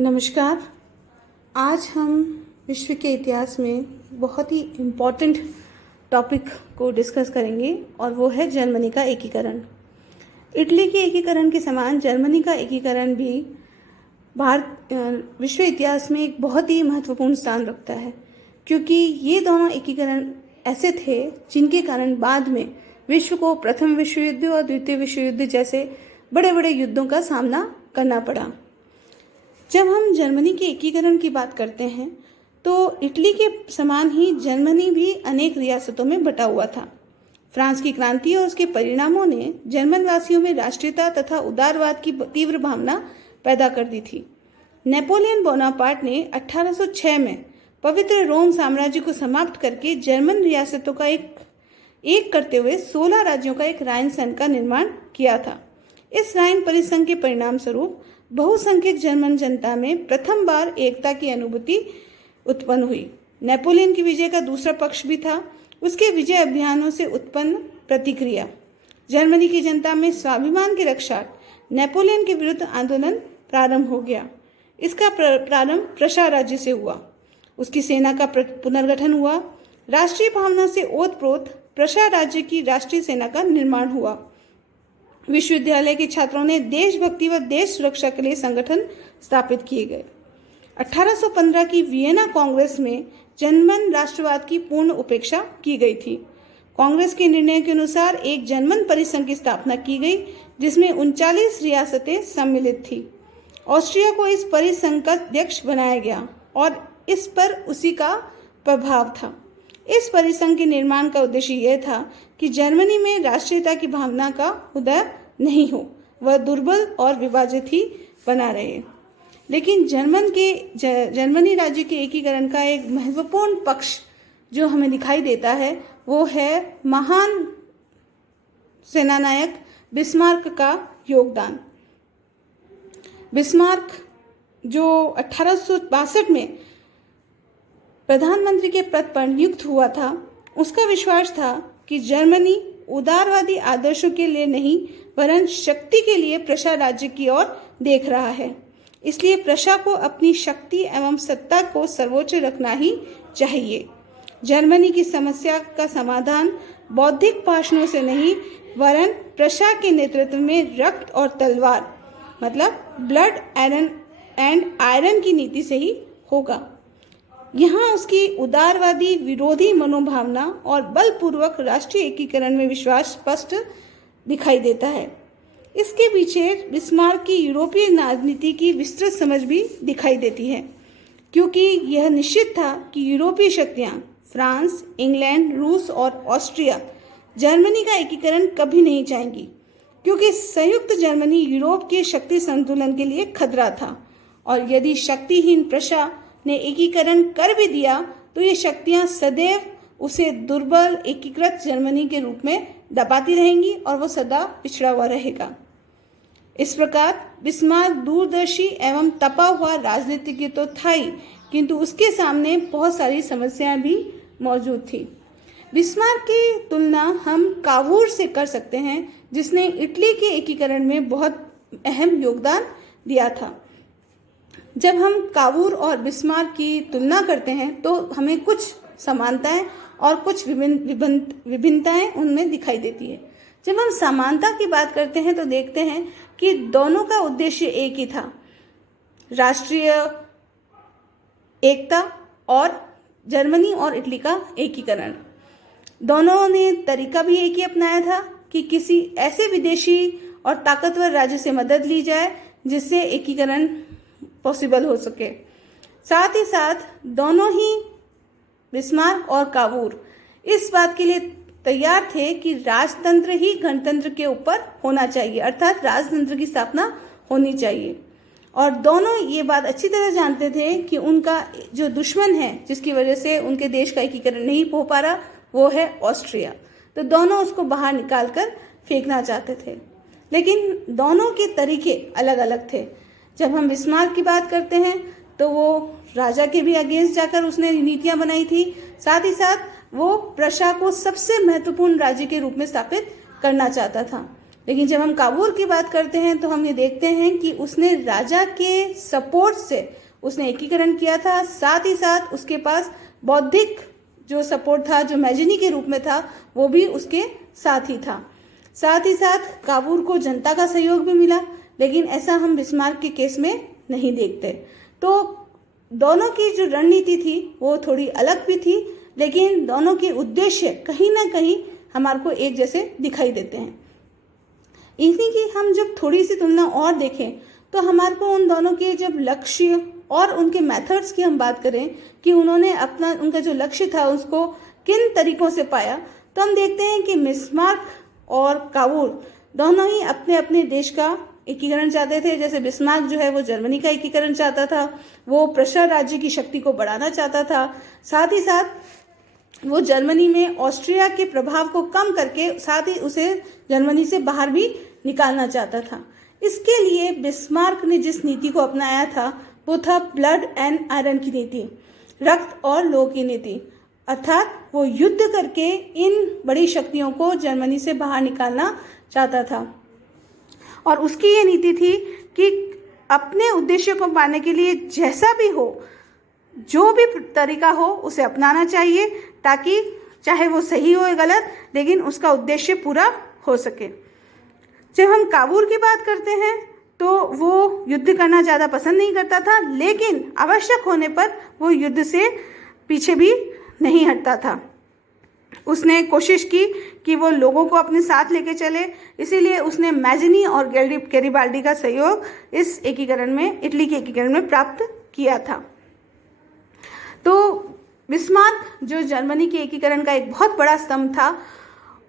नमस्कार। आज हम विश्व के इतिहास में बहुत ही इम्पॉर्टेंट टॉपिक को डिस्कस करेंगे और वो है जर्मनी का एकीकरण। इटली के एकीकरण के समान जर्मनी का एकीकरण भी विश्व इतिहास में एक बहुत ही महत्वपूर्ण स्थान रखता है, क्योंकि ये दोनों एकीकरण ऐसे थे जिनके कारण बाद में विश्व को प्रथम विश्व युद्ध और द्वितीय विश्व युद्ध जैसे बड़े बड़े युद्धों का सामना करना पड़ा। जब हम जर्मनी के एकीकरण की बात करते हैं तो इटली के समान ही जर्मनी भी अनेक रियासतों में बटा हुआ था। फ्रांस की क्रांति और उसके परिणामों ने जर्मन वासियों में राष्ट्रीयता तथा उदारवाद की तीव्र भावना पैदा कर दी थी। नेपोलियन बोनापार्ट ने 1806 में पवित्र रोम साम्राज्य को समाप्त करके जर्मन रियासतों का एक करते हुए 16 राज्यों का एक राइन संघ का निर्माण किया था। इस राइन परिसंघ के परिणाम स्वरूप बहुसंख्यक जर्मन जनता में प्रथम बार एकता की अनुभूति उत्पन्न हुई। नेपोलियन की विजय का दूसरा पक्ष भी था उसके विजय अभियानों से उत्पन्न प्रतिक्रिया। जर्मनी की जनता में स्वाभिमान की रक्षा नेपोलियन के विरुद्ध आंदोलन प्रारंभ हो गया। इसका प्रारंभ प्रशा राज्य से हुआ। उसकी सेना का पुनर्गठन हुआ। राष्ट्रीय भावना से ओतप्रोत प्रशा राज्य की राष्ट्रीय सेना का निर्माण हुआ। विश्वविद्यालय के छात्रों ने देशभक्ति व देश सुरक्षा के लिए संगठन स्थापित किए गए। 1815 की वियना कांग्रेस में जर्मन राष्ट्रवाद की पूर्ण उपेक्षा की गई थी। कांग्रेस के निर्णय के अनुसार एक जर्मन परिसंघ की स्थापना की गई जिसमें 39 रियासतें सम्मिलित थी। ऑस्ट्रिया को इस परिसंघ का अध्यक्ष बनाया गया और इस पर उसी का प्रभाव था। इस परिसंघ के निर्माण का उद्देश्य यह था कि जर्मनी में राष्ट्रीयता की भावना का उदय नहीं हो, वह दुर्बल और विभाजित ही बना रहे। लेकिन जर्मनी राज्य के एकीकरण का एक महत्वपूर्ण पक्ष जो हमें दिखाई देता है वो है महान सेनानायक बिस्मार्क का योगदान। बिस्मार्क जो 1862 में प्रधानमंत्री के पद पर नियुक्त हुआ था, उसका विश्वास था कि जर्मनी उदारवादी आदर्शों के लिए नहीं वरन शक्ति के लिए प्रशा राज्य की ओर देख रहा है। इसलिए प्रशा को अपनी शक्ति एवं सत्ता को सर्वोच्च रखना ही चाहिए। जर्मनी की समस्या का समाधान बौद्धिक भाषणों से नहीं वरन प्रशा के नेतृत्व में रक्त और तलवार मतलब ब्लड एंड आयरन की नीति से ही होगा। यहाँ उसकी उदारवादी विरोधी मनोभावना और बलपूर्वक राष्ट्रीय एकीकरण में विश्वास स्पष्ट दिखाई देता है। इसके पीछे बिस्मार्क की यूरोपीय राजनीति की विस्तृत समझ भी दिखाई देती है, क्योंकि यह निश्चित था कि यूरोपीय शक्तियाँ फ्रांस, इंग्लैंड, रूस और ऑस्ट्रिया जर्मनी का एकीकरण कभी नहीं चाहेंगी, क्योंकि संयुक्त जर्मनी यूरोप के शक्ति संतुलन के लिए खतरा था और यदि शक्तिहीन प्रशा ने एकीकरण कर भी दिया तो ये शक्तियां सदैव उसे दुर्बल एकीकृत जर्मनी के रूप में दबाती रहेंगी और वो सदा पिछड़ा हुआ रहेगा। इस प्रकार बिस्मार्क दूरदर्शी एवं तपा हुआ राजनीतिज्ञ तो था ही, किंतु उसके सामने बहुत सारी समस्याएं भी मौजूद थी। बिस्मार्क की तुलना हम कावूर से कर सकते हैं, जिसने इटली के एकीकरण में बहुत अहम योगदान दिया था। जब हम कावूर और बिस्मार्क की तुलना करते हैं तो हमें कुछ समानताएं और कुछ विभिन्नताएं उनमें दिखाई देती है। जब हम समानता की बात करते हैं तो देखते हैं कि दोनों का उद्देश्य एक ही था, राष्ट्रीय एकता और जर्मनी और इटली का एकीकरण। दोनों ने तरीका भी एक ही अपनाया था कि किसी ऐसे विदेशी और ताकतवर राज्य से मदद ली जाए जिससे एकीकरण पॉसिबल हो सके। साथ ही साथ दोनों ही बिस्मार्क और कावूर इस बात के लिए तैयार थे कि राजतंत्र ही गणतंत्र के ऊपर होना चाहिए, अर्थात राजतंत्र की स्थापना होनी चाहिए। और दोनों ये बात अच्छी तरह जानते थे कि उनका जो दुश्मन है जिसकी वजह से उनके देश का एकीकरण नहीं हो पा रहा वो है ऑस्ट्रिया, तो दोनों उसको बाहर निकाल कर फेंकना चाहते थे। लेकिन दोनों के तरीके अलग अलग थे। जब हम बिस्मार्क की बात करते हैं तो वो राजा के भी अगेंस्ट जाकर उसने नीतियां बनाई थी, साथ ही साथ वो प्रशा को सबसे महत्वपूर्ण राज्य के रूप में स्थापित करना चाहता था। लेकिन जब हम काबुल की बात करते हैं तो हम ये देखते हैं कि उसने राजा के सपोर्ट से उसने एकीकरण किया था, साथ ही साथ उसके पास बौद्धिक जो सपोर्ट था, जो मैजिनी के रूप में था, वो भी उसके साथ ही था। साथ ही साथ काबुल को जनता का सहयोग भी मिला, लेकिन ऐसा हम बिस्मार्क के केस में नहीं देखते। तो दोनों की जो रणनीति थी वो थोड़ी अलग भी थी, लेकिन दोनों के उद्देश्य कहीं ना कहीं हमारे को एक जैसे दिखाई देते हैं। इन्हीं की हम जब थोड़ी सी तुलना और देखें तो हमारे को उन दोनों के जब लक्ष्य और उनके मेथड्स की हम बात करें कि उन्होंने उनका जो लक्ष्य था उसको किन तरीकों से पाया, तो हम देखते हैं कि बिस्मार्क और काबुल दोनों ही अपने अपने देश का एकीकरण चाहते थे। जैसे बिस्मार्क जो है वो जर्मनी का एकीकरण चाहता था, वो प्रशा राज्य की शक्ति को बढ़ाना चाहता था, साथ ही साथ वो जर्मनी में ऑस्ट्रिया के प्रभाव को कम करके साथ ही उसे जर्मनी से बाहर भी निकालना चाहता था। इसके लिए बिस्मार्क ने जिस नीति को अपनाया था वो था ब्लड एंड आयरन की नीति, रक्त और लोह की नीति, अर्थात वो युद्ध करके इन बड़ी शक्तियों को जर्मनी से बाहर निकालना चाहता था। और उसकी ये नीति थी कि अपने उद्देश्य को पाने के लिए जैसा भी हो, जो भी तरीका हो उसे अपनाना चाहिए, ताकि चाहे वो सही हो या गलत, लेकिन उसका उद्देश्य पूरा हो सके। जब हम काबुल की बात करते हैं तो वो युद्ध करना ज़्यादा पसंद नहीं करता था, लेकिन आवश्यक होने पर वो युद्ध से पीछे भी नहीं हटता था। उसने कोशिश की कि वो लोगों को अपने साथ लेके चले, इसीलिए उसने मैजिनी और गैरिबाल्डी का सहयोग इस एकीकरण में, इटली के एकीकरण में प्राप्त किया था। तो बिस्मार्क जो जर्मनी के एकीकरण का एक बहुत बड़ा स्तंभ था,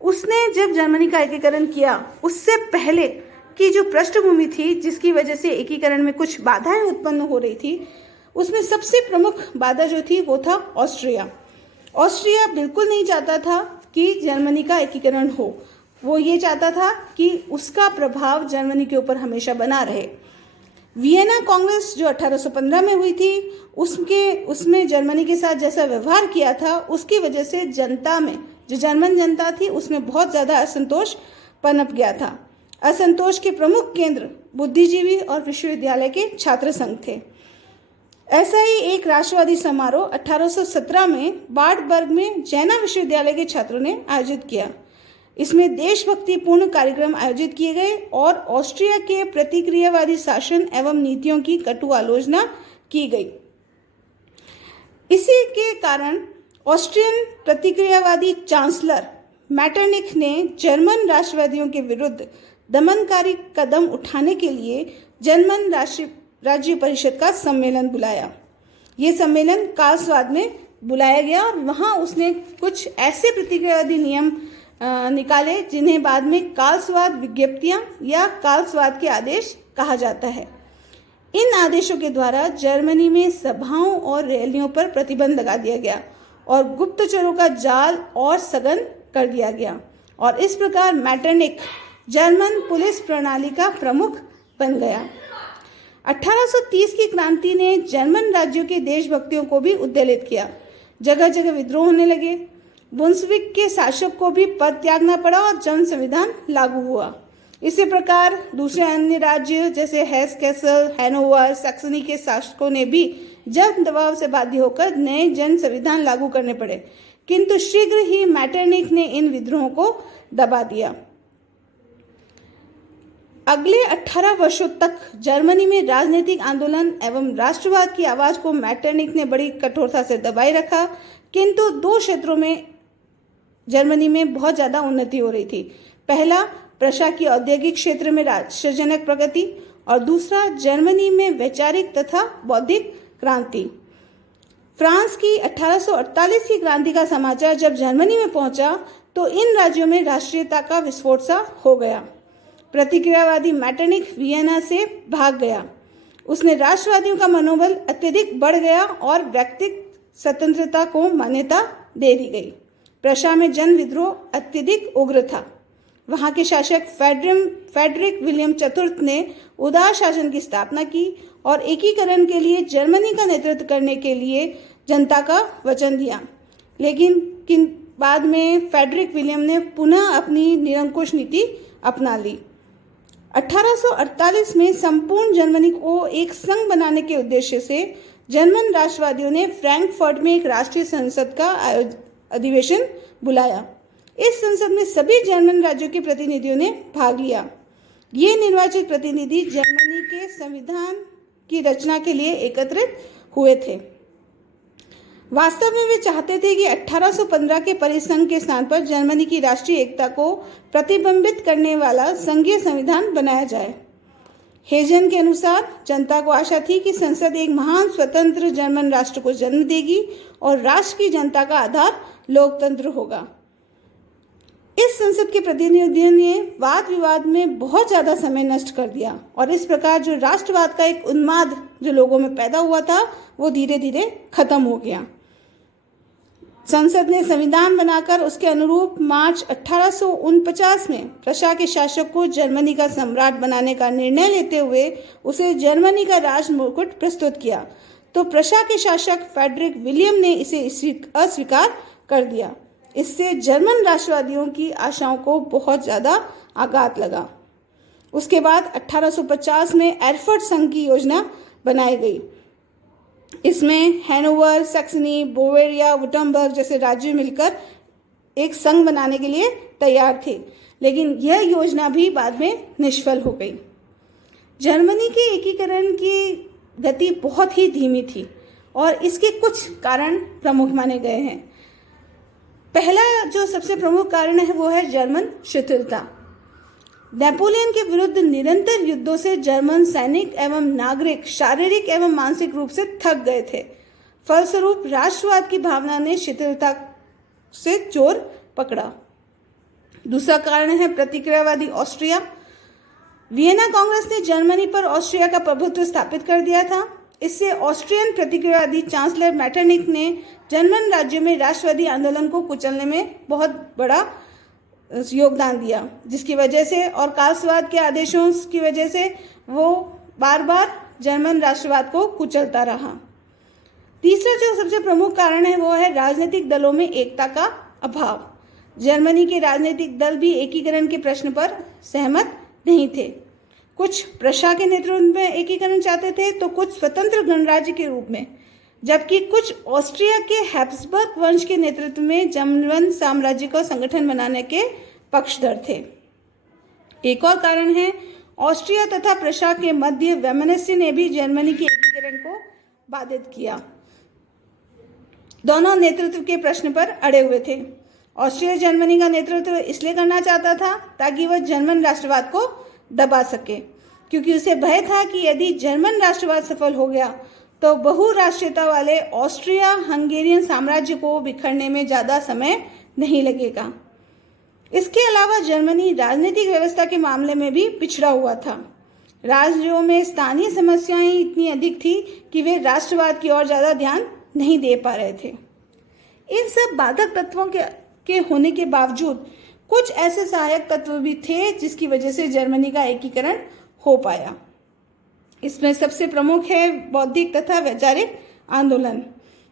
उसने जब जर्मनी का एकीकरण किया उससे पहले की जो पृष्ठभूमि थी जिसकी वजह से एकीकरण में कुछ बाधाएं उत्पन्न हो रही थी, उसमें सबसे प्रमुख बाधा जो थी वो था ऑस्ट्रिया। ऑस्ट्रिया बिल्कुल नहीं चाहता था कि जर्मनी का एकीकरण हो, वो ये चाहता था कि उसका प्रभाव जर्मनी के ऊपर हमेशा बना रहे। वियना कांग्रेस जो 1815 में हुई थी, उसमें जर्मनी के साथ जैसा व्यवहार किया था उसकी वजह से जनता में, जो जर्मन जनता थी, उसमें बहुत ज़्यादा असंतोष पनप गया था। असंतोष के प्रमुख केंद्र बुद्धिजीवी और विश्वविद्यालय के छात्र संघ थे। ऐसा ही एक राष्ट्रवादी समारोह 1817 में बाडबर्ग में जैना विश्वविद्यालय के छात्रों ने आयोजित किया। इसमें देशभक्तिपूर्ण कार्यक्रम आयोजित किए गए और ऑस्ट्रिया के प्रतिक्रियावादी शासन एवं नीतियों की कटु आलोचना की गई। इसी के कारण ऑस्ट्रियन प्रतिक्रियावादी चांसलर मैटरनिख ने जर्मन राष्ट्रवादियों के विरुद्ध दमनकारी कदम उठाने के लिए जर्मन राज्य परिषद का सम्मेलन बुलाया। ये सम्मेलन कार्लसबाद में बुलाया गया और वहाँ उसने कुछ ऐसे प्रतिक्रियावादी नियम निकाले जिन्हें बाद में कार्लसबाद विज्ञप्तियाँ या कार्लसबाद के आदेश कहा जाता है। इन आदेशों के द्वारा जर्मनी में सभाओं और रैलियों पर प्रतिबंध लगा दिया गया और गुप्तचरों का जाल और सघन कर दिया गया और इस प्रकार मैटरनिख जर्मन पुलिस प्रणाली का प्रमुख बन गया। 1830 की क्रांति ने जर्मन राज्यों के देशभक्तियों को भी उद्वेलित किया। जगह जगह विद्रोह होने लगे। बुन्सविक के शासक को भी पद त्यागना पड़ा और जन संविधान लागू हुआ। इसी प्रकार दूसरे अन्य राज्य जैसे हेस कैसल, हैनोवर, सैक्सनी के शासकों ने भी जब दबाव से बाध्य होकर नए जन संविधान लागू करने पड़े, किंतु शीघ्र ही मैटरनिख ने इन विद्रोहों को दबा दिया। अगले 18 वर्षों तक जर्मनी में राजनीतिक आंदोलन एवं राष्ट्रवाद की आवाज को मैटरनिख ने बड़ी कठोरता से दबाए रखा, किंतु दो क्षेत्रों में जर्मनी में बहुत ज़्यादा उन्नति हो रही थी। पहला, प्रशा की औद्योगिक क्षेत्र में राष्ट्रजनक प्रगति और दूसरा, जर्मनी में वैचारिक तथा बौद्धिक क्रांति। फ्रांस की 1848 की क्रांति का समाचार जब जर्मनी में पहुंचा तो इन राज्यों में राष्ट्रीयता का विस्फोट सा हो गया। प्रतिक्रियावादी मैटरनिख वियना से भाग गया। उसने राष्ट्रवादियों का मनोबल अत्यधिक बढ़ गया और व्यक्तिगत स्वतंत्रता को मान्यता दे दी गई। प्रशा में जन विद्रोह अत्यधिक उग्र था। वहां के शासक फ्रेडरिक विलियम चतुर्थ ने उदार शासन की स्थापना की और एकीकरण के लिए जर्मनी का नेतृत्व करने के लिए जनता का वचन दिया। लेकिन बाद में फ्रेडरिक विलियम ने पुनः अपनी निरंकुश नीति अपना ली। 1848 में संपूर्ण जर्मनी को एक संघ बनाने के उद्देश्य से जर्मन राष्ट्रवादियों ने फ्रैंकफर्ट में एक राष्ट्रीय संसद का अधिवेशन बुलाया। इस संसद में सभी जर्मन राज्यों के प्रतिनिधियों ने भाग लिया। ये निर्वाचित प्रतिनिधि जर्मनी के संविधान की रचना के लिए एकत्रित हुए थे। वास्तव में वे चाहते थे कि 1815 के परिसंघ के स्थान पर जर्मनी की राष्ट्रीय एकता को प्रतिबिंबित करने वाला संघीय संविधान बनाया जाए। हेजन के अनुसार जनता को आशा थी कि संसद एक महान स्वतंत्र जर्मन राष्ट्र को जन्म देगी और राष्ट्र की जनता का आधार लोकतंत्र होगा। इस संसद के प्रतिनिधियों ने वाद विवाद में बहुत ज्यादा समय नष्ट कर दिया और इस प्रकार जो राष्ट्रवाद का एक उन्माद जो लोगों में पैदा हुआ था वो धीरे धीरे खत्म हो गया। संसद ने संविधान बनाकर उसके अनुरूप मार्च 1849 में प्रशा के शासक को जर्मनी का सम्राट बनाने का निर्णय लेते हुए उसे जर्मनी का राज मुकुट प्रस्तुत किया, तो प्रशा के शासक फ्रेडरिक विलियम ने इसे अस्वीकार कर दिया। इससे जर्मन राष्ट्रवादियों की आशाओं को बहुत ज्यादा आघात लगा। उसके बाद 1850 में एरफर्ट संघ की योजना बनाई गई। इसमें हैनोवर, सैक्सनी, बावेरिया, वुटम्बर्ग जैसे राज्य मिलकर एक संघ बनाने के लिए तैयार थे, लेकिन यह योजना भी बाद में निष्फल हो गई। जर्मनी के एकीकरण की गति बहुत ही धीमी थी और इसके कुछ कारण प्रमुख माने गए हैं। पहला जो सबसे प्रमुख कारण है वो है जर्मन शिथिलता। नेपोलियन के विरुद्ध निरंतर युद्धों से जर्मन सैनिक एवं नागरिक शारीरिक एवं मानसिक रूप से थक गए थे। फलस्वरूप राष्ट्रवाद की भावना ने शिथिलता से जोर पकड़ा। दूसरा कारण है प्रतिक्रियावादी ऑस्ट्रिया। वियना कांग्रेस ने जर्मनी पर ऑस्ट्रिया का प्रभुत्व स्थापित कर दिया था। इससे ऑस्ट्रियन प्रतिक्रियावादी चांसलर मैटरनिक ने जर्मन राज्य में राष्ट्रवादी आंदोलन को कुचलने में बहुत बड़ा योगदान दिया, जिसकी वजह से और कार्लसवाद के आदेशों की वजह से वो बार बार जर्मन राष्ट्रवाद को कुचलता रहा। तीसरा जो सबसे प्रमुख कारण है वो है राजनीतिक दलों में एकता का अभाव। जर्मनी के राजनीतिक दल भी एकीकरण के प्रश्न पर सहमत नहीं थे। कुछ प्रशा के नेतृत्व में एकीकरण चाहते थे तो कुछ स्वतंत्र गणराज्य के रूप में, जबकि कुछ ऑस्ट्रिया के हैब्सबर्ग वंश के नेतृत्व में जर्मन साम्राज्य का संगठन बनाने के पक्षधर थे। एक और कारण है ऑस्ट्रिया तथा प्रशा के मध्य वैमनस्य ने भी जर्मनी के एकीकरण को बाधित किया। दोनों नेतृत्व के प्रश्न पर अड़े हुए थे। ऑस्ट्रिया जर्मनी का नेतृत्व इसलिए करना चाहता था ताकि वह जर्मन राष्ट्रवाद को दबा सके, क्योंकि उसे भय था कि यदि जर्मन राष्ट्रवाद सफल हो गया तो बहुराष्ट्रीयता वाले ऑस्ट्रिया हंगेरियन साम्राज्य को बिखरने में ज्यादा समय नहीं लगेगा। इसके अलावा जर्मनी राजनीतिक व्यवस्था के मामले में भी पिछड़ा हुआ था। राज्यों में स्थानीय समस्याएं इतनी अधिक थी कि वे राष्ट्रवाद की ओर ज्यादा ध्यान नहीं दे पा रहे थे। इन सब बाधक तत्वों के होने के बावजूद कुछ ऐसे सहायक तत्व भी थे जिसकी वजह से जर्मनी का एकीकरण हो पाया। इसमें सबसे प्रमुख है बौद्धिक तथा वैचारिक आंदोलन।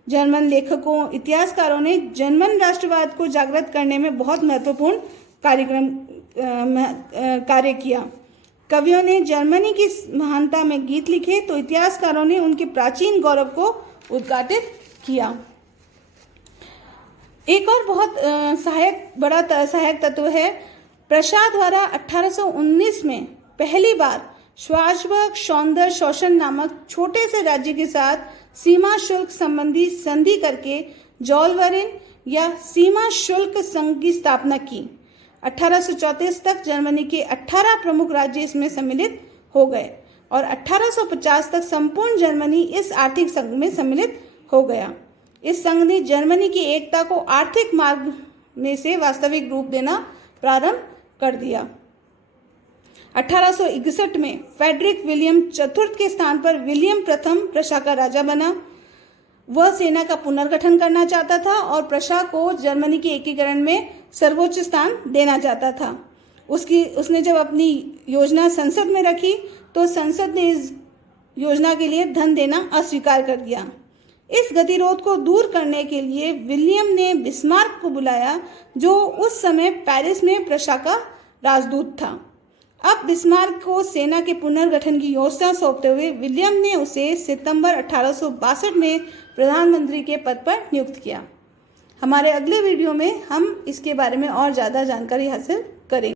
जर्मन लेखकों, इतिहासकारों ने जर्मन राष्ट्रवाद को जागृत करने में बहुत महत्वपूर्ण कार्य किया। कवियों ने जर्मनी की महानता में गीत लिखे तो इतिहासकारों ने उनके प्राचीन गौरव को उद्घाटित किया। एक और बहुत बड़ा सहायक तत्व है प्रशा द्वारा 1819 में पहली बार श्वार्ज़बर्ग सौंदर्य शोषण नामक छोटे से राज्य के साथ सीमा शुल्क संबंधी संधि करके जॉलवरिन या सीमा शुल्क संघ की स्थापना की। 1834 तक जर्मनी के 18 प्रमुख राज्य इसमें सम्मिलित हो गए और 1850 तक संपूर्ण जर्मनी इस आर्थिक संघ में सम्मिलित हो गया। इस संघ ने जर्मनी की एकता को आर्थिक मार्ग में से वास्तविक रूप देना प्रारंभ कर दिया। 1861 में फ्रेडरिक विलियम चतुर्थ के स्थान पर विलियम प्रथम प्रशा का राजा बना। वह सेना का पुनर्गठन करना चाहता था और प्रशा को जर्मनी के एकीकरण में सर्वोच्च स्थान देना चाहता था। उसने जब अपनी योजना संसद में रखी तो संसद ने इस योजना के लिए धन देना अस्वीकार कर दिया। इस गतिरोध को दूर करने के लिए विलियम ने बिस्मार्क को बुलाया, जो उस समय पेरिस में प्रशा का राजदूत था। अब बिस्मार्क को सेना के पुनर्गठन की योजना सौंपते हुए विलियम ने उसे सितंबर 1862 में प्रधानमंत्री के पद पर नियुक्त किया। हमारे अगले वीडियो में हम इसके बारे में और ज़्यादा जानकारी हासिल करेंगे।